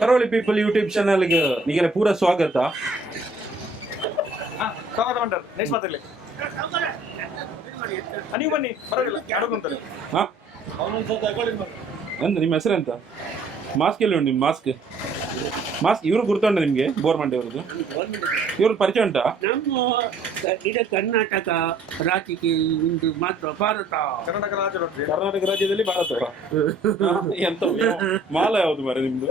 ಕರಾವಳಿ people YouTube ಚಾನಲ್ಗೆ ನಿಮಗೆ ಪೂರ ಸ್ವಾಗತ. ಸ್ವಾಗತ ಮಾಡ್ತಾರೆ. ನೆಕ್ಸ್ಟ್ ಮಾತಾಡಲಿ ನೀವು ಬನ್ನಿ, ಪರವಾಗಿಲ್ಲ ಅಡಗುಂತಲ್ಲ. ಎಂತ ನಿಮ್ಮ ಹೆಸರೆಂತ? ಮಾಸ್ಕ್ ಎಲ್ಲಿ ಉಂಟು? ನಿಮ್ಮ ಮಾಸ್ಕ್ ಇವರು ಗುರ್ತುಂಟ ನಿಮಗೆ? ಬೋರ್ಮಂಡೆ ಅವ್ರದ್ದು ಇವ್ರ ಪರಿಚಯ ಉಂಟಾ? ನಮ್ಮ ಇಡೀ ಕರ್ನಾಟಕ ರಾಜ್ಯಕ್ಕೆ ಒಂದು ಮಾತ್ರ ಭಾರತ. ಕರ್ನಾಟಕ ರಾಜ್ಯದಲ್ಲಿ ಭಾರತ ಎಂತ ಮಾಲ ಯಾವುದು ಮಾರೆ ನಿಮ್ದು?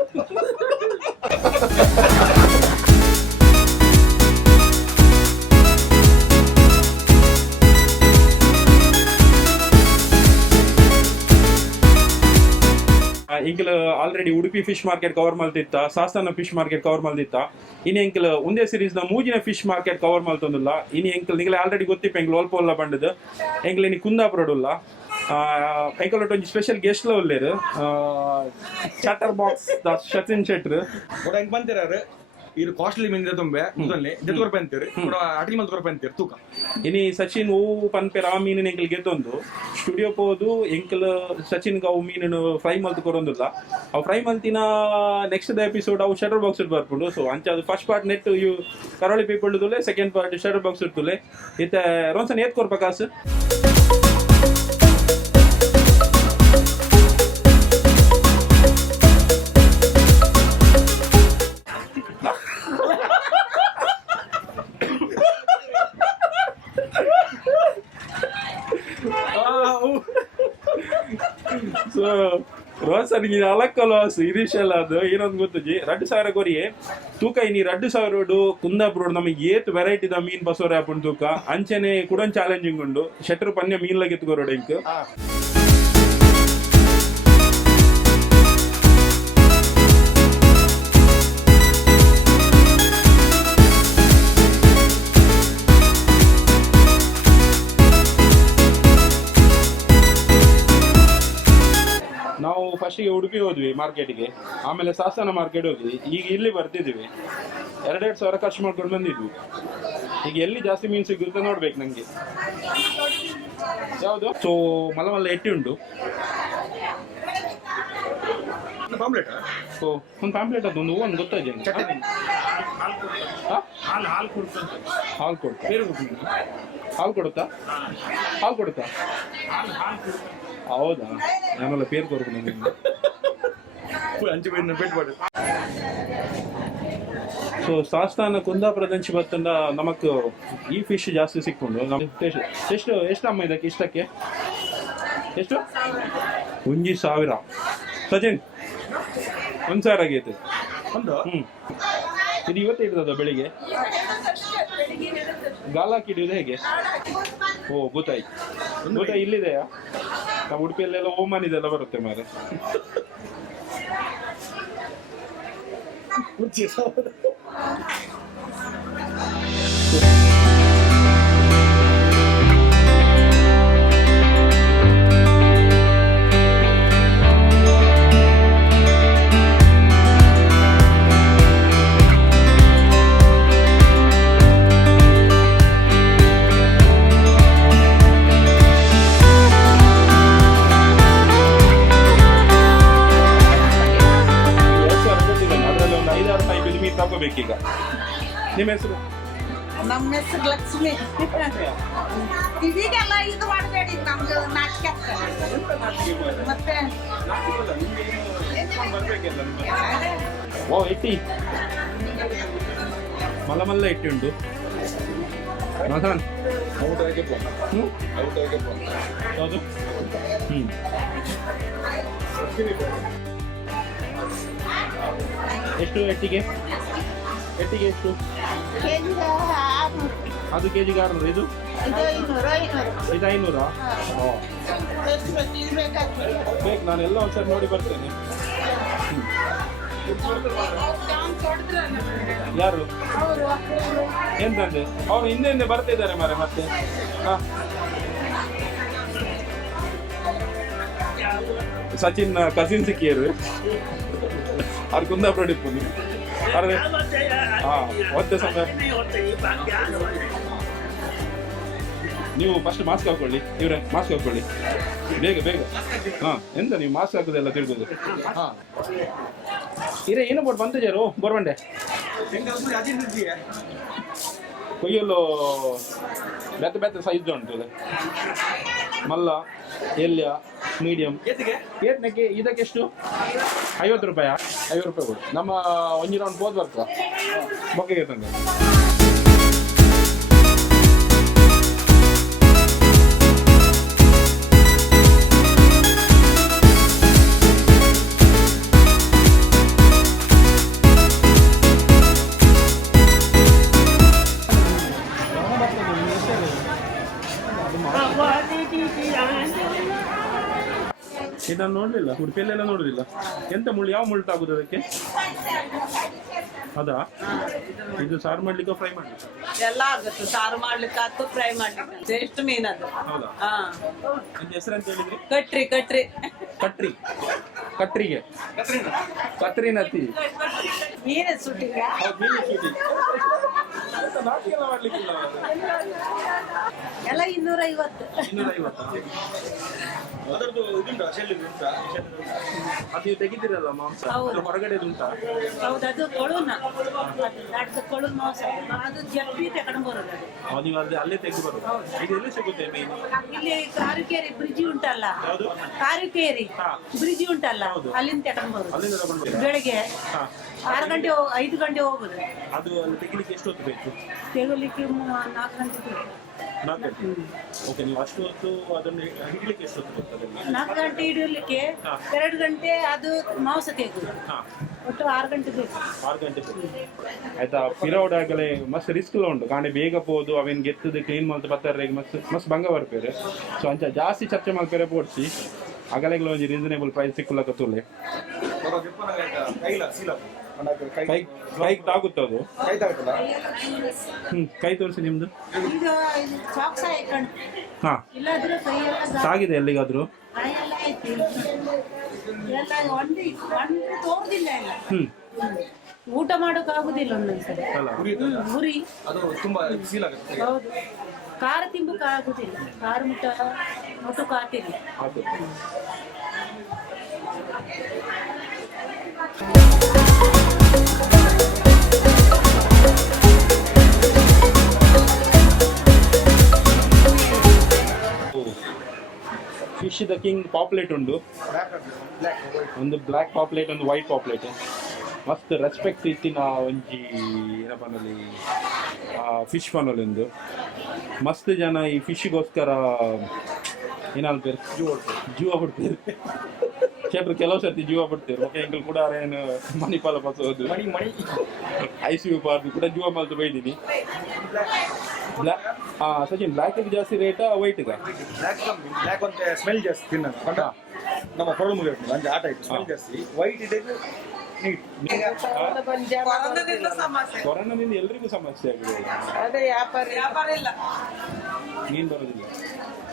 ಇಂಕಲ್ already Udupi fish market cover ಮಾಡ್ತಿತ್ತ, ಸಾಸ್ತಾನ ಫಿಶ್ ಮಾರ್ಕೆಟ್ ಕವರ್ ಮಾಡ್ತಿತ್ತ. ಇನ್ನು ಎಂಕಲ್ ಒಂದೇ ಸೀರೀಸ್ ನ ಮೂಜಿನ ಫಿಶ್ ಮಾರ್ಕೆಟ್ ಕವರ್ ಮಾಡ್ತಂದಿಲ್ಲ. ಇನ್ನು ಎಂಕಲ್ ನಿಗಲೇ ಆಲ್ರೆಡಿ ಗೊತ್ತಿಪ್ಪ ಎಂಕಲ್ ಒಲ್ಪ ಒಲ್ಲ ಬಂಡದು ಎಂಕಲ್ ಇನ್ನು ಕುಂದಾಪುರಡುಲ್ಲ ಎಂಕಲ್ ಒಟ್ಟು ಒಂದು ಸ್ಪೆಷಲ್ ಗೆಸ್ಟ್ ಒಲ್ಲೇರು ಚಾಟರ್ ಬಾಕ್ಸ್ ಸಚಿನ್ ಶೆಟ್ರ್ ಹೆಂಗ್ ಬಂತಿರಾರು ಇದು ಕಾಸ್ಟ್ಲಿ ಮೀನ್ ತುಂಬೆ ಮುದಲ್ಲಿ ಜೆತ್ಕೊರ್ ಪಂತೀರಿ ಕೂಡ ಅಡಿ ಮಲ್ಕೊರ್ ಪಂತೀರಿ ತೂಕ ಇನಿ ಸಚಿನ್ ಓ ಪನ್ಪೆರ್ ಆ ಮೀನಿನ ಎಂಕಲ್ ಗೆದ್ದೊಂದು ಸ್ಟುಡಿಯೋ ಹೋದು ಎಂಕಲ್ ಸಚಿನ್ ಅವು ಮೀನನ್ನು ಫ್ರೈ ಮಲ್ತು ಕೊರೊಂದಿಲ್ಲ. ಅವು ಫ್ರೈ ಮಲ್ತಿನ ನೆಕ್ಸ್ಟ್ ಎಪಿಸೋಡ್ ಅವು ಶಟರ್ ಬಾಕ್ಸ್ ಇಟ್ಟು ಬರ್ಕೊಂಡು. ಸೊ ಅಂಚ ಅದು ಫಸ್ಟ್ ಪಾರ್ಟ್ ನೆಟ್ ಇವು ಕರಾವಳಿ ಪೀಪಲ್ ತುಲೆ, ಸೆಕೆಂಡ್ ಪಾರ್ಟ್ ಶಟರ್ ಬಾಕ್ಸ್ ಇರ್ತುಲೆ. ಇತ್ತೆ ರೋನ್ಸನ್ ಏತ್ ಕೊರ್ಪಕಾಸ್ ಸೊ ರೋಸನ್ಗೆ ಅಲಕ್ಕಲು ಇರಿಶಲ್ಲ ಅದು ಏನೊಂದು ಗೊತ್ತಜಿ 2,000 ಕೊರಿಯೆ ತೂಕ. ಇನಿ 2,000 ಕುಂದಾಪುರ ನಮಗೆ ಏತ್ ವೆರೈಟಿ ದ ಮೀನ್ ಬಸೋರೆ ಹಾಪುಂಡು ತೂಕ ಅಂಚನೆ ಕೂಡ ಚಾಲೆಂಜಿಂಗ್ ಉಂಡು. ಶೆಟ್ರು ಪನ್ಯ ಮೀನ್ ಲಗೆತ್ಕೊರೋಡು ಇಂಕ್ ನಾವು ಫಸ್ಟಿಗೆ ಉಡುಪಿ ಹೋದ್ವಿ ಮಾರ್ಕೆಟ್ಗೆ, ಆಮೇಲೆ ಸಾಸ್ತಾನ ಮಾರ್ಕೆಟ್ ಹೋದ್ವಿ. ಈಗ ಇಲ್ಲಿ ಬರ್ತಿದ್ವಿ, 2,000 ಸಾವಿರ ಖರ್ಚು ಮಾಡ್ಕೊಂಡು ಬಂದಿದ್ವಿ. ಈಗ ಎಲ್ಲಿ ಜಾಸ್ತಿ ಮೀನು ಸಿಗುತ್ತೆ ನೋಡ್ಬೇಕು ನಂಗೆ ಯಾವುದು. ಸೊ ಮಲ್ಲ ಎಟ್ಟಿ ಉಂಟು. ಸೊ ಒಂದು ಪಾಂಪ್ಲೆಟ್ ಅದೊಂದು ಒಂದು ಗೊತ್ತಾಯ್ತು ಹಾಲು ಕೊಡುತ್ತಾ ಹೌದಾ? ನಾನೆಲ್ಲ ಪೇರು ಕೊಡ್ತೀನಿ ನಿಮ್ಗೆ. ಸೊ ಸಾಸ್ತಾನ ಕುಂದಾಪುರದಂಚಿ ಬತ್ತಂದ ನಮಕ್ ಈ ಫಿಶ್ ಜಾಸ್ತಿ ಸಿಕ್ಕೊಂಡು ಎಷ್ಟು ಅಮ್ಮ ಇದಕ್ಕೆ ಇಷ್ಟಕ್ಕೆ ಎಷ್ಟು? 1,000 ಸಚಿನ್ 1,000 ಆಗೈತೆ ಒಂದು. ಇದು ಇವತ್ತು ಇರ್ತದ ಬೆಳಿಗ್ಗೆ ಗಾಲ ಹಾಕಿಡಿಯೋದು ಹೇಗೆ? ಓ ಗೊತ್ತಾಯ್ತು ಇಲ್ಲಿದೆಯಾ? ನಮ್ಮ ಉಡುಪಿಯಲ್ಲೆಲ್ಲ ಓಮಾನ್ ಇದೆಲ್ಲ ಬರುತ್ತೆ ಮಾರೆ. ತಗೋಬೇಕೀಗ. ನಿಮ್ಮ ಹೆಸರು? ನಮ್ಮ ಹೆಸರು ಲಕ್ಷ್ಮಿ. ಇದೀಗೆಲ್ಲ ಇದು ಮಾಡಬೇಡಿ, ನಮ್ದು ನಾಚಿಕೆ ಮತ್ತೆ ಓ ಎಟ್ಟಿ ಮಲ್ಲ ಎಟ್ಟಿ ಉಂಟು. ಯಾವುದು? ಎಷ್ಟು ಎಟ್ಟಿಗೆ ಎಷ್ಟು? ಅದು ಕೆಜಿಗೆ 600. ಇದು 500. ಬೇಕು, ನಾನೆಲ್ಲ ಒಂದ್ಸರಿ ನೋಡಿ ಬರ್ತೇನೆ. ಯಾರು ಎಂತಂದೆ? ಅವ್ರು ಹಿಂದೆ ಬರ್ತಿದ್ದಾರೆ ಮಾರೆ ಮತ್ತೆ. ಸಚಿನ್ ಕಸಿನ್ ಸಿಕ್ಕಿಯರು ಅವ್ರು ಕುಂದಾಪುರ ಡಿಪ್ಪು. ಒತ್ತೆ ಸಮಯ ನೀವು ಫಸ್ಟ್ ಮಾಸ್ಕ್ ಹಾಕೊಳ್ಳಿ, ಇವ್ರೆ ಮಾಸ್ಕ್ ಹಾಕೊಳ್ಳಿ ಬೇಗ ಬೇಗ. ಹಾ ಎಂತ ನೀವು ಮಾಸ್ಕ್ ಹಾಕೋದೆಲ್ಲ ತಿಳ್ಬೋದು. ಹಾ ಇರೇ ಏನು ಬೋಟ್ ಬಂತಿದ್ಯಾರು ಬೋರ್ವಂಡೆ ಕೊಯ್ಯಲು ಬೆತ್ತ ಬೆತ್ತ ಸೈಜ್ ಉಂಟು ಇದು. ಮಲ್ಲ ಎಲ್ಯ ಮೀಡಿಯಂ ಏಟ್ನಕ್ಕೆ ಇದಕ್ಕೆಷ್ಟು 50 ರೂಪಾಯಿ 50 ರೂಪಾಯಿ ಕೊಡು. ನಮ್ಮ ಒಂಜಿ ರೌಂಡ್ ಬೋದು ಬರ್ತಾ ಬೊಕ್ಕೆಗೆ ತಂದೆ. ಇದನ್ನು ನೋಡ್ಲಿಲ್ಲ, ಉಡುಪಿಯಲ್ಲೆಲ್ಲ ನೋಡುದಿಲ್ಲ. ಎಂತ ಮುಳ್ಳು, ಯಾವ ಮುಳ್ಳು ತಾಗುದು ಅದಕ್ಕೆ? ಅದಾ ಇದು ಸಾರು ಮಾಡ್ಲಿಕ್ಕೆ ಫ್ರೈ ಮಾಡ್ಲಿಕ್ಕೆ ಎಲ್ಲ ಆಗುತ್ತೆ. ಸಾರು ಮಾಡ್ಲಿಕ್ಕೆ ಆಯ್ತು, ಫ್ರೈ ಮಾಡ್ಲಿಕ್ಕೆ ಟೇಸ್ಟ್ ಮೀನ್ ಅದು. ಹೌದಾ? ಹಾ ನಿನ್ನ ಹೆಸರು ಅಂತ ಹೇಳಿದ್ರಿ? ಕಟ್ರಿ ಕಟ್ರಿ ಕಟ್ರಿ ಕಟ್ರಿಗೆ ಕತ್ರಿ ನತ್ತಿ ಮೀನ ಸುಟ್ಟಿಗೆ ಹೌದು ಮೀನು ಶೂಟಿಂಗ್ ನಾಟಿಗೆಲ್ಲ ಮಾಡ್ಲಿಕ್ಕಿಲ್ಲ. ಎಲ್ಲ 250. 250 ಅದರದ್ದು ಇದುಂಟಾ ಶೆಲ್ ಉಂಟಾ? ಅದು ನೀವು ತೆಗಿತೀರಲ್ಲ ಮಾಂಸ, ಹೌದು. ಅದು ಹೊರಗಡೆ ಉಂಟಾ? ಹೌದು, ಅದು ಕೊಳುನ ಅದು ಕೊಳು ಮಾಂಸ, ಅದು ಜಪ್ಪಿ ತಗೊಂಡು ಬರೋದು ಅದು. ನೀವು ಅಲ್ಲೇ ತೆಗೆದು ಬರೋದು. ಇದು ಎಲ್ಲಿ ಸಿಗುತ್ತೆ ಮೀನು? ಇಲ್ಲಿ ಕಾರುಕೇರಿ ಬ್ರಿಡ್ಜಿ ಉಂಟಲ್ಲ, ಯಾವುದು? ಕಾರುಕೇರಿ ಹಾ. ಬ್ರಿಡ್ಜಿ ಉಂಟಲ್ಲ, ಹೌದು. ಅಲ್ಲಿಂದ ತಗೊಂಡು ಬರೋದು. ಅಲ್ಲಿಂದ ತಗೊಂಡು ಬರ್ತೀರಾ? ಬೆಳಿಗ್ಗೆ ಹಾ. 6 ಗಂಟೆ 5 ಗಂಟೆ ಹೋಗುದು. ಅದು ಅಲ್ಲಿ ತೆಗಿಲಿಕ್ಕೆ ಎಷ್ಟು ಹೊತ್ತು ಬೇಕು? ತೆಗಲಿಕ್ಕೆ 4 ಗಂಟೆ ಬೇಕು. 4 ಗಂಟೆ. ಓಕೆ, ನೀವು ಅಷ್ಟು ಹೊತ್ತು ಅದನ್ನು ಹಿಡಿಲಿಕ್ಕೆ ಎಷ್ಟು ಹೊತ್ತು ಬರ್ತದೆ? 4 ಗಂಟೆ ಹಿಡಿಯಲಿಕ್ಕೆ ಹಾ. 2 ಗಂಟೆ ಅದು ಮಾಂಸ ತೆಗುದು. ಹಾ, ಒಟ್ಟು 6 ಗಂಟೆ ಬೇಕು. 6 ಗಂಟೆ ಆಯ್ತಾ. ಪಿರೌಡಾಗಲೇ ಮಸ್ತ್ ರಿಸ್ಕ್ ಉಂಟು. ಕಾಣೆ ಬೇಗ ಪೋದು ಅವೇನು ಗೆತ್ತದು ಕ್ಲೀನ್ ಮಾಡ್ತು ಬತ್ತಾರ ಮಸ್ತ್ ಮಸ್ತ್ ಭಂಗ ಬರ್ಪೇರೆ. ಸೊ ಅಂಚ ಜಾಸ್ತಿ ಚರ್ಚೆ ಮಾಡ್ಪೇರೆ ಪೋಡ್ಸಿ ಅಗಲೆಗಳ ಒಂದು ರೀಸನೇಬಲ್ ಪ್ರೈಸ್ ಸಿಕ್ಕಲಕ್ಕ ತುಲೆ ಕೈ ಕೈಗೆ ತಾಗುತ್ತೆ ಅದು. ಕೈ ತೋರಿಸಿ ನಿಮ್ದು. ಇದು ಸಾಕ್ಸ ಹಾಕೊಂಡು ಹಾ, ಇಲ್ಲಾದ್ರೆ ಕೈಯೆಲ್ಲ ತಾಗಿದೆ ಎಲ್ಲಿಗಾದ್ರೂ? ಕಾಯೆಲ್ಲ ಐತಿ ಎಲ್ಲ ಒಂದೇ ತೋರುದಿಲ್ಲ ಎಲ್ಲ. ಊಟ ಮಾಡೋಕೆ ಆಗುದಿಲ್ಲ ಒಂದೊಂದ್ಸರಿ. ಅಲ್ಲ ಉರಿ ಅದು ತುಂಬಾ ಸೀಲ್ ಆಗುತ್ತೆ. ಹೌದು, ಖಾರ ತಿಂಬಕ್ಕೆ ಆಗುದಿಲ್ಲ. ಖಾರ ಮುಟ್ಟು ಕಾತಿಲ್ಲ. ಅದು ಫಿಶ್ ದ ಕಿಂಗ್ ಪಾಪ್ಲೆಟ್ ಉಂಡು. ಒಂದು ಬ್ಲ್ಯಾಕ್ ಪಾಪ್ಲೆಟ್, ಒಂದು ವೈಟ್ ಪಾಪ್ಲೆಟ್. ಮಸ್ತ್ ರೆಸ್ಪೆಕ್ಟ್ ಇತ್ತಿನ ಒಂಜಿ ಏನಪ್ಪ ಅನ್ನೋಲಿ ಫಿಶ್ ಪನ್ನೊಂದು. ಮಸ್ತ್ ಜನ ಈ ಫಿಶ್ಗೋಸ್ಕರ ಏನಾಗ್ತಾರೆ ಜೀವ ಬಿಡ್ತಾರೆ. ಚೇಪ್ರ ಕೆಲವು ಸರ್ತಿ ಜೀವ ಬಿಡ್ತಾರೆ. ಓಕೆ ಎಂಕಲ್ ಕೂಡ ಏನು ಮಣಿಪಾಲ ಪಸೋದು ಮಣಿ ICU ಪಾರ್ದು ಕೂಡ ಜೀವ ಮಲ್ತು ಬೈದೀನಿ. ಸಚಿನ್ ಬ್ಲ್ಯಾಕಿಗೆ ಜಾಸ್ತಿ ರೇಟಾ ವೈಟ್ಗ? ಬ್ಲ್ಯಾಕ್ ಅಂತ ಸ್ಮೆಲ್ ಜಾಸ್ತಿ ತಿನ್ನೋದು ಕಂಡ ನಮ್ಮ ಕೊರಳು ಮುಗಿರ್ತದೆ ಅಂದ್ರೆ ಆ ಟೈಪ್ ಸ್ಮೆಲ್ ಜಾಸ್ತಿ. ವೈಟ್ ಇದೆ ನೀಟ್. ಕೊರೋನಾದಿಂದ ಎಲ್ರಿಗೂ ಸಮಸ್ಯೆ ಆಗಿದೆ. ಅದೇ ವ್ಯಾಪಾರ ಇಲ್ಲ. ಮೀನ್ ಬರೋದಿಲ್ಲ.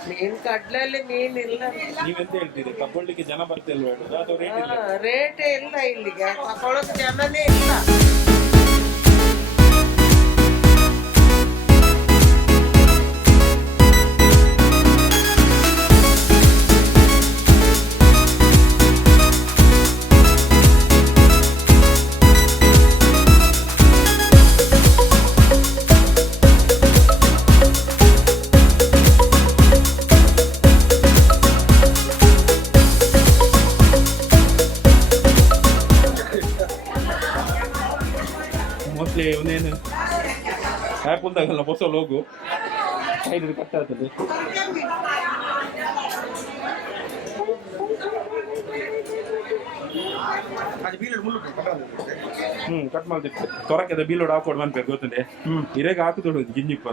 ಮೀನ್ ಕಡ್ಲಲ್ಲಿ ಮೀನ್ ಇಲ್ಲ. ನೀವೆಂತ ಹೇಳ್ತೀರಿ? ತಗೊಳ್ಳಿಕ್ಕೆ ಜನ ಬರ್ತಿಲ್ವ ಹೇಳುದು ಅಥವಾ ರೇಟ್ ಇಲ್ಲ? ರೇಟೇ ಇಲ್ಲ ಇಲ್ಲಿಗೆ, ತಗೊಳಕ್ ಜನನೇ ಇಲ್ಲ. ಮೋಸ್ಟ್ಲಿ ಒಂದೇನು ಆ್ಯಪಲ್ದಾಗಲ್ಲ ಹೊಸ ಲೋಗು ಸೈಡ್ ಕಟ್ ಆಗ್ತದೆ. ಅದು ಬೀಳಲು ಮುಳ್ಳು ಕಟ್ ಮಾಡ್ತಿತ್ತು ತೊರಕೆದ ಬೀಲೋಡು ಹಾಕೊಡು ಬಂದ್ಬೇಕು ಗೊತ್ತದೆ. ಇರೇಗ ಹಾಕುದೊಡು ಗಿಂಜಿಪ್ಪ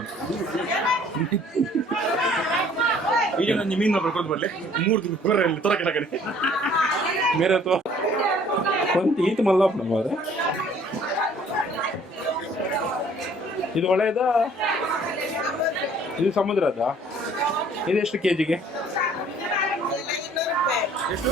ಈಗ ನಾನು ಮೀನು ಬರ್ಕೊಂಡು ಬರ್ಲೆ 3 ದಿನ ಬರಲಿ ತೊರಕೆ ಕಡೆ ಮೇರೆ ತೋ ಕೊಂತ ಈತ ಮಲ್ಲಪ್ಪ ಮಾರೆ. ಇದು ಒಳ್ಳೆಯದ? ಇದು ಸಮುದ್ರದ? ಇದೆಷ್ಟು ಕೆಜಿಗೆ? ಎಷ್ಟು?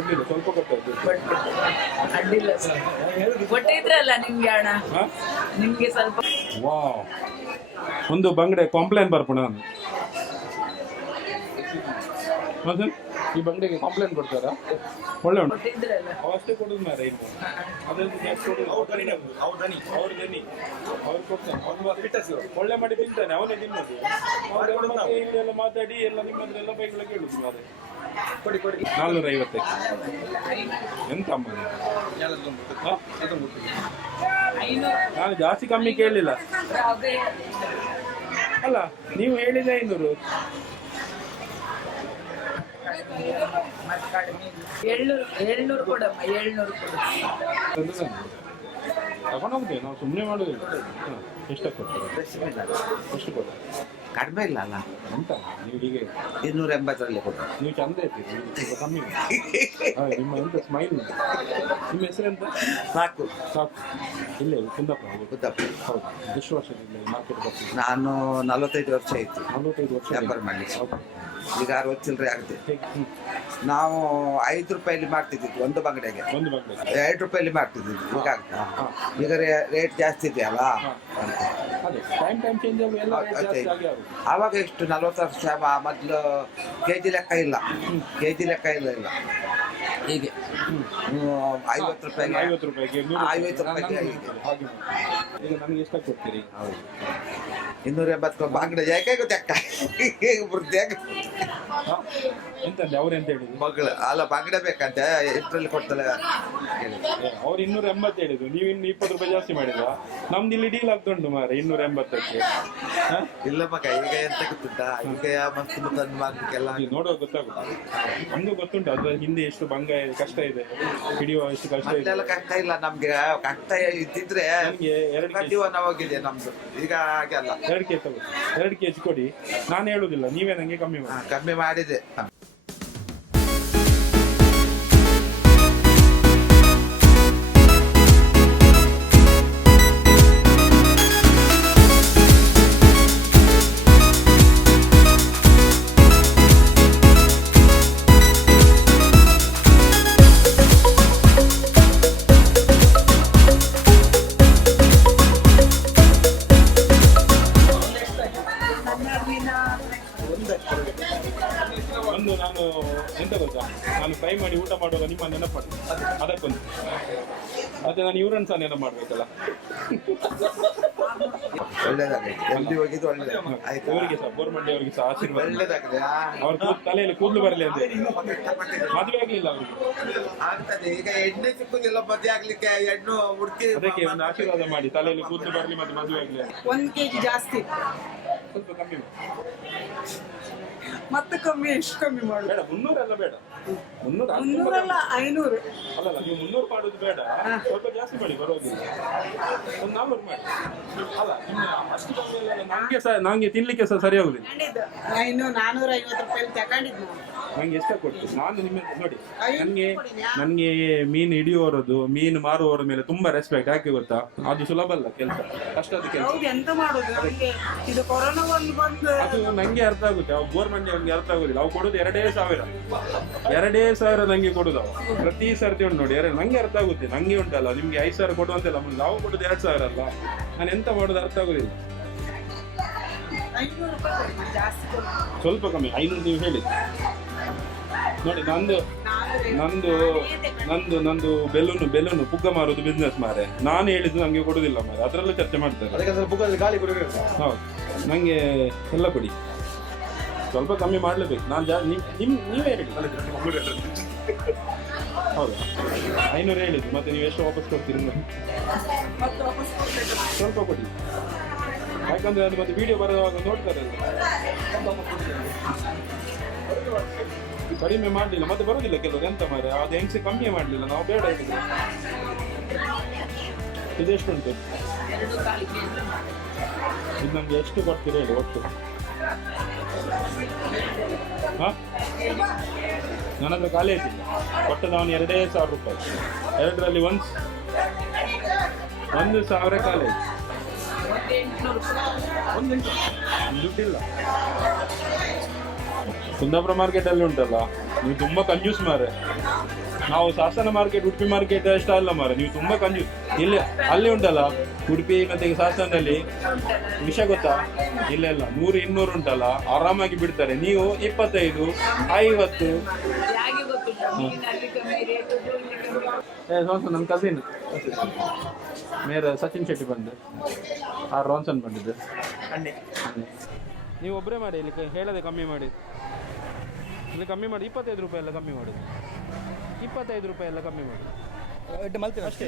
ಕೊಡ್ಲಿಲ್ಲ, ಸ್ವಲ್ಪ ಕೊಟ್ಟದ್ದು. ಅಡ್ಡಿಲ್ಲ ಕೊಟ್ಟಿದ್ರಲ್ಲ ನಿಮ್ಗೆ ಹಣ, ಹಾ? ನಿಮ್ಗೆ ಸ್ವಲ್ಪ ವಾವ್, ಒಂದು ಬಂಗಡೆ ಕಾಂಪ್ಲೇನ್ ಬರ್ಪುಣ ನಾನು. ಮತ್ತೆ ಈ ಬಂಗಡೆಗೆ ಕಾಂಪ್ಲೇನ್ ಕೊಡ್ತಾರಾ? ಒಳ್ಳೆ ಉಂಟು. ಕೊಟ್ಟಿದ್ರಲ್ಲ. ಅವಷ್ಟೇ ಕೊಡುದು ಮಾರ ಇನ್ನು ಅದೊಂದು ಜಾಸ್ತಿ ಕೊಡುದು. ಅವ್ರ ದನಿ ಅವ್ರು ಕೊಡ್ತಾನೆ, ಒಳ್ಳೆ ಮಾಡಿ ತಿಂತಾನೆ, ಅವನೇ ತಿನ್ನೋದು. ಇಲ್ಲೆಲ್ಲ ಮಾತಾಡಿ ಎಲ್ಲ ನಿಮ್ಮದ್ರೆಲ್ಲ ಬೈಕ್ಗಳ ಕೇಳುದು ಮಾರೆ. ಕೊಡಿ 450 ಎಂತ ಅಮ್ಮ ನೀವು? ಹಾ? ನಾನು ಜಾಸ್ತಿ ಕಮ್ಮಿ ಕೇಳಲಿಲ್ಲ. ಅಲ್ಲ ನೀವು ಹೇಳಿದ 500. ಏಳ್ನೂರು ಕೊಡಮ್ಮ, 700 ಕೊಡು. ತಗೊಂಡೋಗ್ತೇವೆ ನಾವು, ಸುಮ್ಮನೆ ಮಾಡೋದಿಲ್ಲ. ಎಷ್ಟಕ್ಕೆ ಕೊಡ್ತಾರೆ? ಎಷ್ಟು ಕೊಡ್ತಾರೆ? ಕಡಿಮೆ ಇಲ್ಲ ಅಲ್ಲ, ಎಂತ ನೀವು ಹೀಗೆ 280ರಲ್ಲಿ ಕೊಟ್ಟು. ನೀವು ಚಂದ ಇರ್ತೀರಿ, ನೀವು ಸ್ವಲ್ಪ ಕಮ್ಮಿ ಮಾಡಿ. ನಿಮ್ಮ ಎಂತ ಸ್ಮೈಲ್ ಉಂಟು. ನಿಮ್ಮ ಹೆಸರೆಂತ? ಸಾಕು ಸಾಕು. ಇಲ್ಲೇ ಕುಂದಪ್ಪ. ಗೊತ್ತಪ್ಪ. ಹೌದು. ಎಷ್ಟು ವರ್ಷದಿಂದ ಮಾರ್ಕೆಟ್ ಬರ್ತೀವಿ? ನಾನು 45 ವರ್ಷ ಆಯ್ತು 45 ವರ್ಷ ವ್ಯಾಪಾರ ಮಾಡ್ಲಿಕ್ಕೆ. ಹೌದು. ಈಗ 60 ಚಿಲ್ಲರೆ ಆಗುತ್ತೆ. ಹ್ಮ್. ನಾವು 5 ರೂಪಾಯಲ್ಲಿ ಮಾಡ್ತಿದ್ದಿದ್ದು ಒಂದು ಬಂಗಡೆಗೆ, ಒಂದು ಬಂಗಡೆ 2 ರೂಪಾಯಲ್ಲಿ ಮಾಡ್ತಿದ್ದಿದ್ದು. ಈಗ ಆಗ್ತಾ ಹಾ. ಈಗ ರೇಟ್ ಜಾಸ್ತಿ ಇದೆಯಲ್ಲ. ಅದೇ ಟೈಮ್ ಚೇಂಜ್ ಆಗಿ ಎಲ್ಲ rate ಜಾಸ್ತಿ ಆಗಿ ಆಗುತ್ತೆ. ಆವಾಗ ಎಷ್ಟು 40 ವರ್ಷ ಮೊದಲು ಕೆಜಿ ಲೆಕ್ಕ ಇಲ್ಲ, ಕೆಜಿ ಲೆಕ್ಕ ಇಲ್ಲ ಹೀಗೆ 50 ರೂಪಾಯಿಗೆ 50 ರೂಪಾಯಿಗೆ 50 ರೂಪಾಯಿಗೆ ಹಾಗೆ. ಈಗ ನನಗೆ ಎಷ್ಟಕ್ಕೆ ಕೊಡ್ತೀರಿ? ಹೌದು 280 ಬಂಗಡೆ ಯಾಕೆ ಗೊತ್ತಕ್ಕ ಬೃದ್ಧಿಯಾಗ ಹಾ? ಎಂತಂದೆ ಅವ್ರು ಎಂತ ಹೇಳಿದ್ರು? ಮಗಳು ಅಲ್ಲ ಬಂಗಡೆ ಬೇಕಂತ 8ರಲ್ಲಿ ಕೊಡ್ತಲ್ಲ. ಅವ್ರು 280 ಹೇಳಿದ್ರು, ನೀವು ಇನ್ನು 20 ರೂಪಾಯಿ ಜಾಸ್ತಿ ಮಾಡಿದ್ರ. ನಮ್ದು ಇಲ್ಲಿ ಡೀಲ್ ಆಗ್ತುಂಟು ಮಾರೆ 280ಕ್ಕೆ. ಇಲ್ಲ ಮಗ, ಈಗ ಎಂತ ಗೊತ್ತುಂಟಾ, ಈಗ ಮಸ್ತ್ ತಂದು ಮಾಡ್ಲಿಕ್ಕೆಲ್ಲ ಈಗ ನೋಡುವಾಗ ಗೊತ್ತಾಗುತ್ತೆ. ನಮ್ಗೂ ಗೊತ್ತುಂಟು ಅದ್ರ ಹಿಂದೆ ಎಷ್ಟು ಭಂಗ ಕಷ್ಟ ಇದೆ, ಹಿಡಿಯುವ ಎಷ್ಟು ಕಷ್ಟ ಇದೆ. ಮೊದ್ಲೆಲ್ಲ ಕಷ್ಟ ಇಲ್ಲ ನಮ್ಗೆ, ಕಷ್ಟ ಇದ್ದಿದ್ರೆ ನನಗೆ 2 ಕೆಜಿ ಜೀವನ ಹೋಗಿದೆ ನಮ್ದು. ಈಗ ಹಾಗೆ ಅಲ್ಲ. 2 ಕೆಜಿ ತಗೋ, 2 ಕೆಜಿ ಕೊಡಿ. ನಾನು ಹೇಳುದಿಲ್ಲ, ನೀವೇ ನಂಗೆ ಕಮ್ಮಿ ಮಾಡಿ. ಕಮ್ಮಿ ಮಾಡಿದೆ. ಒಂದು ನಾನು ಎಂತ ಗೊತ್ತಾ, ನಾನು ಫ್ರೈ ಮಾಡಿ ಊಟ ಮಾಡುವಾಗ ನಿಮ್ಮ ನೆನಪಟ್ಟು ಅದಕ್ಕೊಂದು. ಮತ್ತೆ ನಾನು ಇವ್ರನ್ನ ಸಹ ನೆನಪು ಮಾಡ್ಬೇಕಲ್ಲ. ಒಳ್ಳೇದಾಗಲಿ, ಎಲ್ಲಿ ಹೋಗಿದ್ದು ಒಳ್ಳೇದು ಆಯ್ತು. ಇವರಿಗೆ ಸಹ ಬೋರ್ಮಂಡಿ ಅವರಿಗೆ ಸಹ ಆಶೀರ್ವಾದ. ಒಳ್ಳೇದಾಗಲಿ. ಅವ್ರ ತಲೆಯಲ್ಲಿ ಕೂದಲು ಬರಲಿ ಅಂತ. ಮದುವೆ ಆಗ್ಲಿಲ್ಲ ಅವ್ರಿಗೆ. ಆಗ್ತದೆ ಈಗ, ಎಣ್ಣೆ ಸಿಕ್ಕುದಿಲ್ಲ ಮದುವೆ ಆಗ್ಲಿಕ್ಕೆ, ಹೆಣ್ಣು ಹುಡುಕಿ. ಅದಕ್ಕೆ ಒಂದು ಆಶೀರ್ವಾದ ಮಾಡಿ, ತಲೆಯಲ್ಲಿ ಕೂದಲು ಬರಲಿ ಮತ್ತೆ ಮದುವೆ ಆಗ್ಲಿ ಅಂತ. 1 kg ಜಾಸ್ತಿ ಸ್ವಲ್ಪ ಕಮ್ಮಿ ಮಾಡಿ. ಮತ್ತೆ ಕಮ್ಮಿ, ಎಷ್ಟು ಕಮ್ಮಿ ಮಾಡುದು? ಬೇಡ 300 ಎಲ್ಲ ಬೇಡ. 300 300 ಅಲ್ಲ 500. ಅಲ್ಲಲ್ಲ, ನೀವು 300 ಮಾಡುದು ಬೇಡ, ಸ್ವಲ್ಪ ಜಾಸ್ತಿ ಮಾಡಿ, ಬರೋದಿಲ್ಲ. ಒಂದು 400 ಮಾಡಿ. ಅಲ್ಲ ನಿಮ್ಮ ಅಷ್ಟು ಕಮ್ಮಿ ಅಲ್ಲ, ನಂಗೆ ತಿನ್ಲಿಕ್ಕೆ ಸಹ ಸರಿ ಆಗುದಿಲ್ಲ. 450 ರೂಪಾಯಿ ತಗೊಂಡಿದ್ದು ನಾವು. ನಂಗೆ ಎಷ್ಟ ಕೊಡ್ತೀನಿ ನಾನು ನಿಮ್ಮ ನೋಡಿ. ನನ್ಗೆ ಮೀನು ಹಿಡಿಯೋರದು, ಮೀನು ಮಾರುವವರ ಮೇಲೆ ತುಂಬಾ ರೆಸ್ಪೆಕ್ಟ್. ಯಾಕೆ ಗೊತ್ತಾ, ಅದು ಸುಲಭ ಅಲ್ಲ ಕೆಲಸ, ಕಷ್ಟದ ಕೆಲಸ. ಹೌದು, ಎಂತ ಮಾಡುದು ನಮಗೆ ಇದು ಕೊರೋನಾ ಒಂದು ಬಂದು. ಅದು ನಂಗೆ ಅರ್ಥ ಆಗುತ್ತೆ, ಅವ್ ಗೋರ್ಮೆಂಟ್ ಅವ್ನಿಗೆ ಅರ್ಥ ಆಗುದಿಲ್ಲ. ಅವು ಕೊಡುದು 2,000 ನಂಗೆ ಕೊಡುದು ಅವ ಪ್ರತಿ ಸರ್ತಿ ಉಂಟು ನೋಡಿ. ನಂಗೆ ಅರ್ಥ ಆಗುತ್ತೆ, ನಂಗೆ ಉಂಟಲ್ಲ, ನಿಮ್ಗೆ 5,000 ಕೊಡುವಂತೆಲ್ಲ ನಾವು ಕೊಡುದು 2,000 ಅಲ್ಲ. ನಾನು ಎಂತ ಮಾಡೋದು ಅರ್ಥ ಆಗುದಿಲ್ಲ. 500 ರೂಪಾಯಿ ಕೊಡಿ, ಜಾಸ್ತಿ ಕೊಡಿ. ಸ್ವಲ್ಪ ಕಮ್ಮಿ 500 ನೀವು ಹೇಳಿ ನೋಡಿ. ನಂದು ಬೆಲೂನು ಪುಗ್ಗ ಮಾರೋದು ಬಿಸ್ನೆಸ್ ಮಾರೆ. ನಾನು ಹೇಳಿದ್ದು ನಂಗೆ ಕೊಡುದಿಲ್ಲ ಮಾರೆ, ಅದ್ರಲ್ಲೂ ಚರ್ಚೆ ಮಾಡ್ತಾರೆ. ಅದಕ್ಕೆ ಸ್ವಲ್ಪ ಬುಕ್ಕಲ್ಲಿ ಗಾಳಿ ಕೊಡಬೇಕು. ಹೌದು, ನಂಗೆ ಎಲ್ಲ ಕೊಡಿ, ಸ್ವಲ್ಪ ಕಮ್ಮಿ ಮಾಡ್ಲೇಬೇಕು. ನಾನು ನೀವೇ ಹೇಳಿ. ಹೌದಾ, 500 ಹೇಳಿದ್ದು, ಮತ್ತೆ ನೀವು ಎಷ್ಟು ವಾಪಸ್ ಕೊಡ್ತೀರಿ? ಮತ್ತೆ ವಾಪಸ್ ಕೊಡ್ಬೇಕು. ಸ್ವಲ್ಪ ಕೊಡಿ, ಯಾಕಂದ್ರೆ ಅದು ಮತ್ತೆ ವಿಡಿಯೋ ಬರುವಾಗ ನೋಡ್ತಾರೆ. ಕಡಿಮೆ ಮಾಡಲಿಲ್ಲ ಮತ್ತೆ ಬರೋದಿಲ್ಲ ಕೆಲವರು. ಎಂತ ಮಾರೆ, ಅದು ಹೆಂಗ್ಸಿ ಕಮ್ಮಿ ಮಾಡಲಿಲ್ಲ, ನಾವು ಬೇಡ ಹೇಳಿದ್ವಿ. ಇದೆಷ್ಟುಂಟು? ಇದು ನನಗೆ ಎಷ್ಟು ಕೊಡ್ತೀರಿ ಹೇಳಿ ಒಟ್ಟು? ಹಾಂ, ನನ್ನ ಹತ್ರ ಖಾಲಿ ಆಯ್ತಿಲ್ಲ. ಕೊಟ್ಟದ್ದು ಅವನು 2,000 ರೂಪಾಯಿ. 2ರಲ್ಲಿ 1,000 ಖಾಲಿ ಆಯ್ತು. ಒಂದು ನಿಮಿಷ, ದುಡ್ಡಿಲ್ಲ. ಕುಂದಾಪುರ ಮಾರ್ಕೆಟಲ್ಲಿ ಉಂಟಲ್ಲ, ನೀವು ತುಂಬ ಕಂಜೂಸ್ ಮಾರೆ. ನಾವು ಶಾಸನ ಮಾರ್ಕೆಟ್ ಉಡುಪಿ ಮಾರ್ಕೆಟ್ ಅಷ್ಟ ಅಲ್ಲ ಮಾರ, ನೀವು ತುಂಬಾ ಕಂಜು. ಇಲ್ಲಿ ಅಲ್ಲಿ ಉಂಟಲ್ಲ ಉಡುಪಿ ಮತ್ತೆ ಶಾಸನದಲ್ಲಿ ವಿಷಯ ಗೊತ್ತಾ, ಇಲ್ಲೆಲ್ಲ 100-200 ಉಂಟಲ್ಲ ಆರಾಮಾಗಿ ಬಿಡ್ತಾರೆ. ನೀವು 25-50. ಯಾಕೆ ಗೊತ್ತುಂಟಾ ಮೀನು ಅಲ್ಲಿ ಕಮ್ಮಿ ರೇಟ್ ನನ್ನ ಕಸಿನ್ ಮೇರೆ ಸಚಿನ್ ಶೆಟ್ಟಿ ಬಂದು ರಾನ್ಸನ್ ಬಂದಿದ್ದು. ನೀವು ಒಬ್ಬರೇ ಮಾಡಿ, ಇಲ್ಲಿ ಹೇಳದೆ ಕಮ್ಮಿ ಮಾಡಿ, ಇಲ್ಲಿ ಕಮ್ಮಿ ಮಾಡಿ 25 ರೂಪಾಯಿ ಎಲ್ಲ ಕಮ್ಮಿ ಮಾಡಿ, 25 ರೂಪಾಯಿ ಎಲ್ಲ ಕಮ್ಮಿ ಮಾಡಿ ಅಷ್ಟೇ.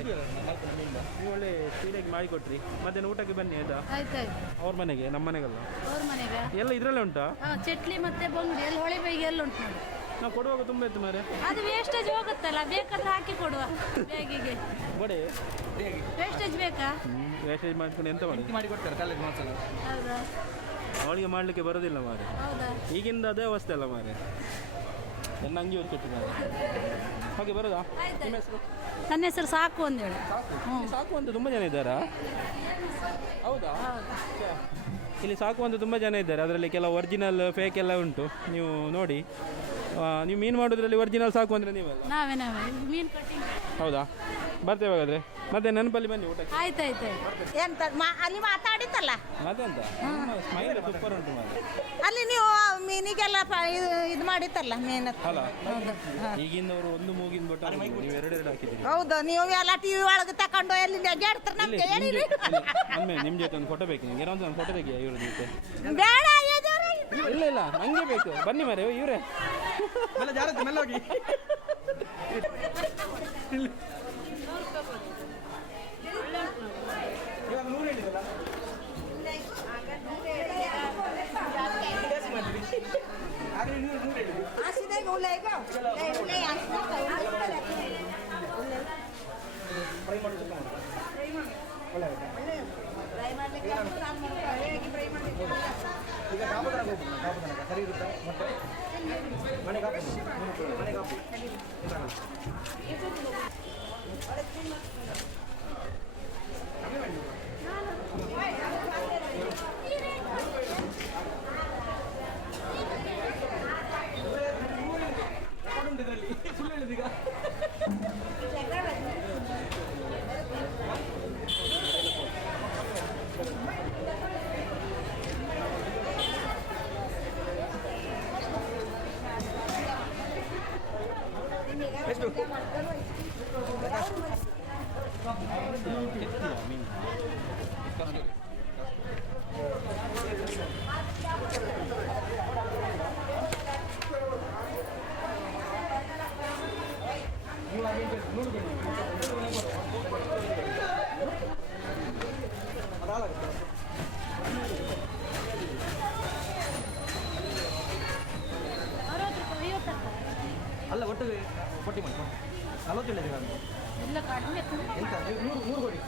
ನೀವು ಒಳ್ಳೆ ಸೀರೆಗೆ ಮಾಡಿಕೊಟ್ರಿ. ಮಧ್ಯಾಹ್ನ ಊಟಕ್ಕೆ ಬನ್ನಿ ಆಯ್ತಾ? ಆಯ್ತಾಯ್ತು. ಅವ್ರ ಮನೆಗೆ, ನಮ್ಮ ಮನೆಗಲ್ಲ, ಅವ್ರ ಮನೆಗೆ ಎಲ್ಲ ಇದ್ರಲ್ಲೇ ಉಂಟಾ? ಚಟ್ಲಿ ಮತ್ತೆ ಬಂಗುಡಿ ಎಲ್ಲಿ ಹೊಳೆ ಬೈಗೆ ಎಲ್ಲ ಉಂಟು ನೋಡಿ. ನಾವು ಕೊಡುವಾಗ ತುಂಬ ಇತ್ತು ಮಾರೆ. ಅದು ವೇಸ್ಟೇಜ್ ಹೋಗುತ್ತಲ್ಲ, ಬೇಕಾದ್ರೆ ಹಾಕಿ ಕೊಡುವ ಬ್ಯಾಗಿಗೆ. ಬಡೆ ವೇಸ್ಟೇಜ್ ಬೇಕಾ? ವೇಸ್ಟೇಜ್ ಮಾಡ್ಕೊಂಡು ಎಂತ ಮಾಡಿ ಕೊಡ್ತಾರೆ ಕಾಲೇಜ್ ಮಾಸಲ. ಹೌದಾ? ಅವಳಿಗೆ ಮಾಡಲಿಕ್ಕೆ ಬರೋದಿಲ್ಲ ಮಾರೆ. ಹೌದಾ? ಈಗಿಂದ ಅದೇ ಅವಸ್ಥೆ ಅಲ್ಲ ಮಾರೆ. ನನ್ನ ಅಂಗಿ ಹೊಚ್ಚಿಟ್ಟು ಮಾರೆ. ಹಾಗೆ ಬರೋದಾ? ನಿಮ್ಮ ಹೆಸರು? ನನ್ನ ಹೆಸರು ಸಾಕು ಅಂದೇಳಿ. ಸಾಕು ಅಂತ ತುಂಬ ಜನ ಇದ್ದಾರಾ? ಹೌದಾ? ಇಲ್ಲಿ ಸಾಕು ಅಂತ ತುಂಬ ಜನ ಇದ್ದಾರೆ. ಅದರಲ್ಲಿ ಕೆಲವು ಒರಿಜಿನಲ್ ಫೇಕ್ ಎಲ್ಲ ಉಂಟು. ನೀವು ನೋಡಿ, ನೀವು ಮೀನು ಮಾಡೋದ್ರಲ್ಲಿ ಒರಿಜಿನಲ್ ಸಾಕು ಅಂದರೆ ನೀವಲ್ಲ? ನಾವೇ ಮೀನು ಕಟ್ಟಿಂಗ್. ಹೌದಾ? ಬರ್ತೇವೆ ಹಾಗಾದ್ರೆ. ಮತ್ತೆ ನೆನಪಲ್ಲಿ ಬನ್ನಿ ಊಟಕ್ಕೆ. ಆಯ್ತಾಯ್ತು. ಎಂತ ಅಲ್ಲಿ ಮಾತಾಡಿತ್ತಲ್ಲ, ಮತ್ತೆಂತ ಸ್ಮೈಲ್ ಸೂಪರ್ ಉಂಟು ಮಾರೆ. ಅಲ್ಲಿ ನೀವು ಮೀನಿಗೆಲ್ಲ ಇದು ಮಾಡಿತ್ತಲ್ಲ ಮೀನು. ಅಲ್ಲ, ಈಗಿನವರು ಒಂದು ಮೂಗಿನ ಬೊಟ್ಟ ನೀವು ಎರಡೆರಡು ಹಾಕಿದ್ದೀರಿ. ಹೌದು, ನೀವು ಎಲ್ಲ ಟಿವಿ ಒಳಗೆ ತಕೊಂಡು ಎಲ್ಲಿ ನೆಗೆಡ್ತಾರೆ ನಮ್ಗೆ ಹೇಳಿರಿ. ಒಮ್ಮೆ ನಿಮ್ಮ ಜೊತೆ ಒಂದು ಫೋಟೋ ಬೇಕು ನಿಮಗೆ. ಏನೋ ಒಂದು ಫೋಟೋ ತೆಗಿಯ ಇವ್ರ ಜೊತೆ. ಬೇಡ ಎದುರು. ಇಲ್ಲ ಇಲ್ಲ, ನಂಗೆ ಬೇಕು. ಬನ್ನಿ ಮಾರೆ ಇವರೇ. ಮೆಲ್ಲೋಗಿ ಇವಾಗ 100 ಹೇಳಿದಲ್ಲ. ಆಗಲೇ 100 ಹೇಳಿದ್ವಿ. ಆಸಿದಾಗ ಉಳ್ಳಾಗ ಉಳ್ಳೆ ಫ್ರೈ ಮಾಡಿ ಚಿಕ್ಕ ಮಾಡಿ. ಒಳ್ಳೆ ಆಯ್ತಾ? ಈಗ ಕಾಪುದನ ಹೋಗ್ಬೋದು. ಕಾಪುದನ ಸರಿ ಇರುತ್ತಾ? ಮತ್ತೆ ಮನೆಗೆ ಹಾಕೋದು. ಮನೆಗೆ ಹಾಕೋದು. ಸುಳ್ಳು ಹೇಳಿದೀಗ. ಎಷ್ಟು? ಅಲ್ಲ ಒಟ್ಟಿಗೆ 40 ಮಾಡಿ 40 ಹೇಳಿದ್ದೀವಿ ನಾನು. ಇಲ್ಲ ಕಡಿಮೆ. ಎಂತ 100 ಕೊಡಿ.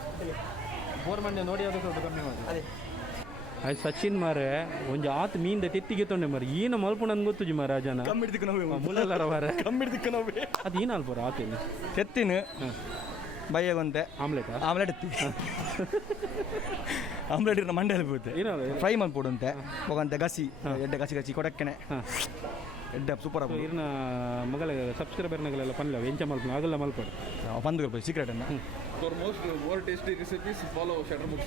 ಗೋರ್ಮೆಂಟ್ ನೋಡಿ ಅದಕ್ಕೆ ಸ್ವಲ್ಪ ಕಮ್ಮಿ ಮಾಡಿ. ಅದೇ ಆಯ್ತು ಸಚಿನ್ ಮಾರೆ ಒಂಜಿ ಆತು ಮೀನ್ದ ತೆತ್ತಿಗೆ ತೊಂಡೆ ಮಾರೆ. ಈನ ಮಲ್ಪು ನನ್ಗೆ ಗೊತ್ತುಜಿ ಮಾರೆ. ಆ ಜನ ಕಮ್ಮಿ ಹಿಡ್ದಿಕ್ಕ ನಾವು ಮುಲ್ಲರ ಮಾರೆ. ಕಮ್ಮಿ ಹಿಡ್ದಿಕ್ಕ ನಾವು ಅದು ಏನು ಅಲ್ಪರ ಆತೇನು ತೆತ್ತಿನ ಬಯ್ಯಗೊಂತೆ ಆಮ್ಲೆಟ್ ಆಮ್ಲೆಟ್ ಎತ್ತಿ ಆಮ್ಲೆಟ್ ಇರೋ ಮಂಡೆ ಬರುತ್ತೆ. ಏನೋ ಫ್ರೈ ಮಾಡ್ಕೊಡುಂತೆ ಹೋಗಂತೆ ಗಸಿ ಎಡ್ಡೆ ಗಸಿ ಗಸಿ ಕೊಡಕ್ಕನೆ ಎಡ್ಡೆ ಸೂಪರ್ ಆಗ ಇರ್ನ ಮಗಳ ಸಬ್ಸ್ಕ್ರೈಬರ್ನಗಳೆಲ್ಲ ಪನ್ಲ ಎಂಚ ಮಲ್ಪ ಆಗಲ್ಲ ಮಲ್ಪಡು ಬಂದು ಸೀಕ್ರೆಟ್ ಅನ್ನ. For most more tasty recipes, follow Shutterbox.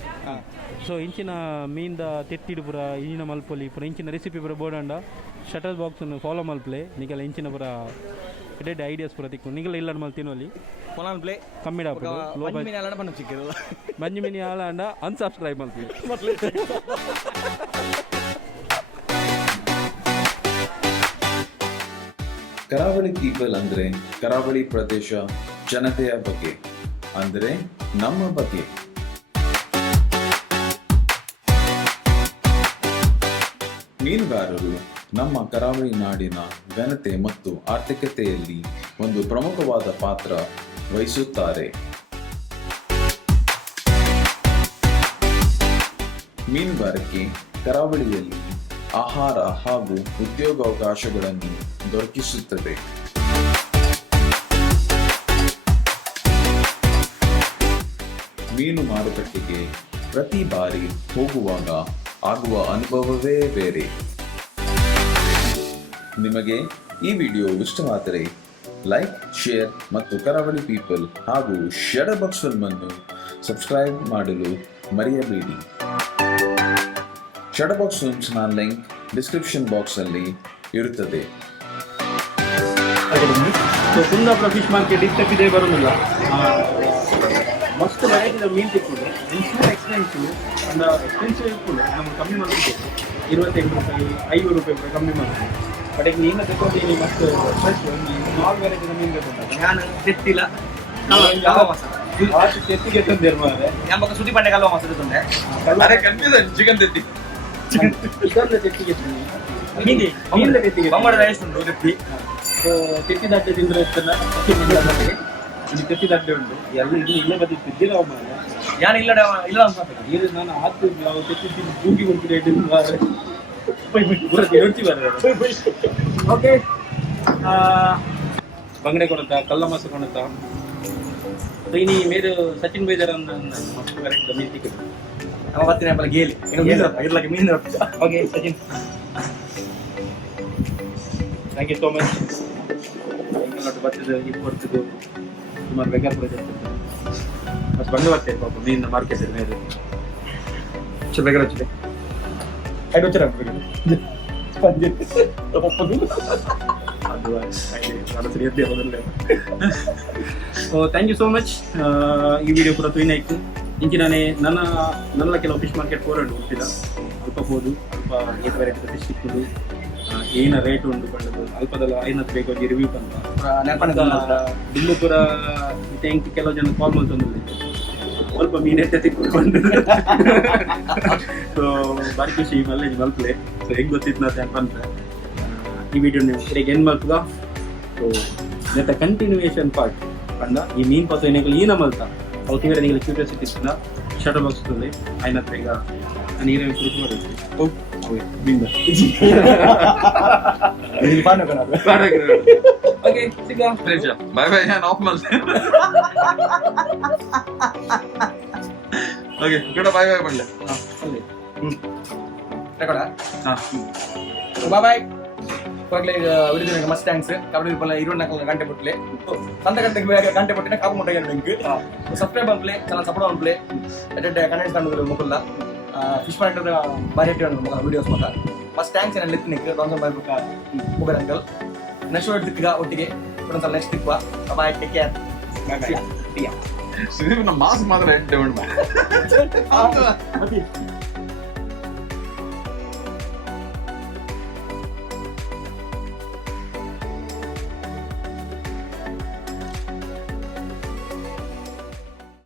So ಇಂಚಿನ ಮೀನ್ದ ತೆತ್ತಿಡು ಪುರ ಇಂಚಿನ ಮಲ್ಪೊಲಿ ಪುರ ಇಂಚಿನ ರೆಸಿಪಿ ಪುರ ಬೋಡಂಡ ಶಟರ್ ಬಾಕ್ಸನ್ನು ಫಾಲೋ ಮಲ್ಪಲೆ ನಿಗಲ ಇಂಚಿನ ಪುರ ಎಡೆಡ್ ಐಡಿಯಾಸ್ ಪುರ ತಿಕ್ಕು ನಿಗಲ ಇಲ್ಲ ಮಲ್ತಿನೋಲಿ ಪೊಲಾನ್ ಪ್ಲೇ ಕಮ್ಮಿಡ ಲೋ ಬಜ್ ಬಂದು ಸಿಕ್ಕಿರಲ್ಲ ಬಂಜಿ ಮಿನಿ ಆಲಾಂಡ ಅನ್ಸಬ್ಸ್ಕ್ರೈಬ್ ಮಲ್ಪಲೆ. ಕರಾವಳಿ ಪೀಪಲ್ ಅಂದ್ರೆ ಕರಾವಳಿ ಪ್ರದೇಶ ಜನತೆಯ ಬಗ್ಗೆ ಅಂದ್ರೆ ನಮ್ಮ ಬಗ್ಗೆ. ಮೀನುಗಾರರು ನಮ್ಮ ಕರಾವಳಿ ನಾಡಿನ ಘನತೆ ಮತ್ತು ಆರ್ಥಿಕತೆಯಲ್ಲಿ ಒಂದು ಪ್ರಮುಖವಾದ ಪಾತ್ರ ವಹಿಸುತ್ತಾರೆ. ಮೀನುಗಾರಿಕೆ ಕರಾವಳಿಯಲ್ಲಿ ಆಹಾರ ಹಾಗೂ ಉದ್ಯೋಗಾವಕಾಶಗಳನ್ನು ದೊರಕಿಸುತ್ತದೆ. ಮೀನು ಮಾರುಕಟ್ಟೆಗೆ ಪ್ರತಿ ಬಾರಿ ಹೋಗುವಾಗ ಆಗುವ ಅನುಭವವೇ ಬೇರೆ. ನಿಮಗೆ ಈ ವಿಡಿಯೋ ಇಷ್ಟವಾದರೆ ಲೈಕ್, ಶೇರ್ ಮತ್ತು ಕರಾವಳಿ ಪೀಪಲ್ ಹಾಗೂ ಶಟರ್ ಬಾಕ್ಸ್ ಫಿಲ್ಮ್ ಅನ್ನು ಸಬ್ಸ್ಕ್ರೈಬ್ ಮಾಡಲು ಮರೆಯಬೇಡಿ. ಶಟರ್ ಬಾಕ್ಸ್ ಫಿಲ್ಮ್ಸ್ನ ಲಿಂಕ್ ಡಿಸ್ಕ್ರಿಪ್ಷನ್ ಬಾಕ್ಸ್ ಅಲ್ಲಿ ಇರುತ್ತದೆ. ಸೊ ಕುಂದಾಪುರ ಫಿಶ್ ಮಾರ್ಕೆಟ್ ಇಷ್ಟಕ್ಕಿದೆ ಬರೋದಿಲ್ಲ. ಮಸ್ತ್ ವೆರೈಟಿದ ಮೀನು ತಿಕ್ಕೊಂಡು ಇನ್ಸ್ಟೂಟ್ ಎಕ್ಸ್ಪೆನ್ಸಿವ್ ಒಂದು ಎಕ್ಸ್ಪೆನ್ಸಿವ್ ಇಟ್ಕೊಂಡು ನಮ್ಗೆ ಕಮ್ಮಿ ಮಾಡ್ತಿದ್ದೇವೆ. 28 ರೂಪಾಯಿ 5 ರೂಪಾಯಿ ಕೂಡ ಕಮ್ಮಿ ಮಾಡ್ತೀವಿ. ಬಟ್ ಈಗ ನೀನು ತಗೊಂಡು ಮಸ್ತ್ ಫ್ರೆಶ್ ಸ್ಮಾಲ್ ವೆರೈಟಿದ ಮೀನು ತಗೊಂಡು ನಾನು ತೆತ್ತಿಲ್ಲ ತೆತ್ತಿಗೆ ತಂದಿರ್ಬಾರ್ದೆ ನಮ್ಮ ಸುದ್ದಿ ಪಂಡೆ ಕಲ್ವ ಮಾಸ ತಂದೆ ಚಿಕನ್ ತೆತ್ತಿ ಇದೊಂದು ತೆತ್ತಿಗೆ ಮೀನಿಂದ ತೆತ್ತಿಗೆ ಬಂಗಾಳ ರೈಸ್ ಉಂಟು ತೆತ್ತಿ. ಸೊ ತೆತ್ತಿ ದಡ್ಡೆ ತಿಂದ್ರೆ ಇರ್ತಲ್ಲ ಇದು ತೆತ್ತಿ ದಡ್ಡೆ ಉಂಟು ಎಲ್ಲ ಇದು ಇಲ್ಲೇ ಬಂದಿತ್ತು ನಾವು ಮಾಡ ನಾನು ಇಲ್ಲ ಇಲ್ಲ ಅಂತ ಇದು ನಾನು ಆತು ನಾವು ತೆತ್ತಿ ತಿಂದು ಕೂಗಿ ಬರ್ತೀನಿ ಓಕೆ. ಬಂಗಡೆ ಕೊಡುತ್ತ ಕಲ್ಲ ಮಾಸ ಕೊಡುತ್ತ ಇನಿ ಮೇರು ಸಚಿನ್ ಬೇಜಾರ್ ಮಸ್ತ್ ಕರೆಕ್ಟ್ ಮೀನ್ ತಿಕ್ಕಿದ್ರು ನಮ್ಮ ಬರ್ತೀನಿ ಆಮೇಲೆ ಗೇಲಿ ಇರ್ಲಕ್ಕೆ ಮೀನು okay Sachin thank you so much. ಬರ್ತಿದ್ದು ಇದು ಕೊಡ್ತಿದ್ದು ಸುಮಾರು ಬೇಕಾದ ಪ್ರಾಜೆಕ್ಟ್ ಮತ್ತು ಬಂದು ಬರ್ತೇವೆ ಪಾಪ ಮೀನಿನ ಮಾರ್ಕೆಟ್ ಮೇಲೆ ಬೇಕಾದ್ರೆ వచ్చిದೆ ಐದು వచ్చారు ಅದು ಮನಸ್ಸಿಗೆ ಎದ್ದೇ ಹೋದಲ್ಲೇ. So thank you so much. ಈ ವಿಡಿಯೋ ಪೂರ ತುಯಿನ ಆಯ್ತು. ಇಂಚಿನಾನೆ ನನ್ನ ಕೆಲವು ಫಿಶ್ ಮಾರ್ಕೆಟ್ ಹೋರಾಡು ಗೊತ್ತಿಲ್ಲ ಅಲ್ಪ ಹೋದು ಅಲ್ಪ ಏಟ್ ವೆರೈಟಿ ಫಿಶ್ ಸಿಕ್ಕುದು ಏನ ರೇಟ್ ಉಂಟು ಕಂಡದು ಅಲ್ಪದಲ್ಲ ಐನತ್ತು ಬೇಕು ಒಂದು ರಿವ್ಯೂ ಅಂತ ಬಿಲ್ಲು ಪೂರ ಟ್ಯಾಂಕ್ ಕೆಲವು ಜನ ಕಾಲ್ ಮಾಡ್ತಂದಿಲ್ಲ ಸ್ವಲ್ಪ ಮೀನೆತ್ತೆ ತಿಕ್ಕೊಂಡು ಸೊ ಬಾರಿ ಖುಷಿ ಮಲ್ಲೆ ಮಲ್ಪಲೆ. ಸೊ ಹೆಂಗೆ ಗೊತ್ತಿತ್ತು ನಾ ಅಂತ ಈ ವಿಡಿಯೋ ನೀವು ಸರಿಯಾಗಿ ಏನು ಮಾಡ್ತದ. ಸೊ ನೆತ್ತ ಕಂಟಿನ್ಯೂಯೇಷನ್ ಪಾರ್ಟ್ ಅಂದ ಈ ಮೀನು ಪತ್ತು ಏನಾಗಲಿ ಈ ನಮ್ಮಲ್ತ ಅವ್ರು ತೀವ್ರ ನೀವು ಕ್ಯೂರಿಯಾಸಿಟಿ ಇರ್ತದ ಶಟರ್ ಬಾಕ್ಸ್ನಲ್ಲಿ ಐನ ಹತ್ರ ಈಗ ನೀರೇ ಶುರು ಮಾಡಿದ್ವಿ ಓಕೆ ಸಿಗ ಬಾಯ್ ಬಾಯ್ ನಾನು ಆಫ್ ಮಾಡ್ತೇನೆ. ಓಕೆ ಕೂಡ ಬಾಯ್ ಬಾಯ್ ಮಾಡಲೆ ಬಾಯ್ ಇವಾಗಲೇ ಈಗ ವಿಡಿಯೋ ಮಸ್ತ್ ಥ್ಯಾಂಕ್ಸ್. ಕಬಡ್ಡಿ ಪಲ್ಲ 24 ಗಂಟೆ ಬಿಟ್ಟಲೆ ಸಂತ ಗಂಟೆ ಬಿಟ್ಟಿನ ಕಾಪು ಮುಟ್ಟ ಲಿಂಕ್ ಸಬ್ಸ್ಕ್ರೈಬ್ ಅನ್ಪ್ಲೆ ಚಾನಲ್ ಸಪೋರ್ಟ್ ಅನ್ಪ್ಲೆ ಎಟ್ ಕನೆಕ್ಟ್ ಕಂಡು ಮುಗುಲ್ಲ ಫಿಶ್ ಪಾಯಿಂಟ್ ಬಾರಿ ಮುಗ ವಿಡಿಯೋಸ್ ಮಾತ್ರ ಮಸ್ತ್ ಥ್ಯಾಂಕ್ಸ್ ನಾನು ಲೆತ್ತಿನಿಕ್ ರಾನ್ಸನ್ ಬಾಯ್ ಬುಕ್ಕ ಮೊಬೈಲ್ ಅಂಕಲ್ ನೆಕ್ಸ್ಟ್ ವರ್ಡ್ ತಿಕ್ಕ ಒಟ್ಟಿಗೆ ಒಂದ್ಸಲ ನೆಕ್ಸ್ಟ್ ತಿಕ್ಕ ಬಾಯ್ ಟೇಕ್ ಕೇರ್ ಮಾಸ್ಕ್ ಮಾತ್ರ ಎಂಟು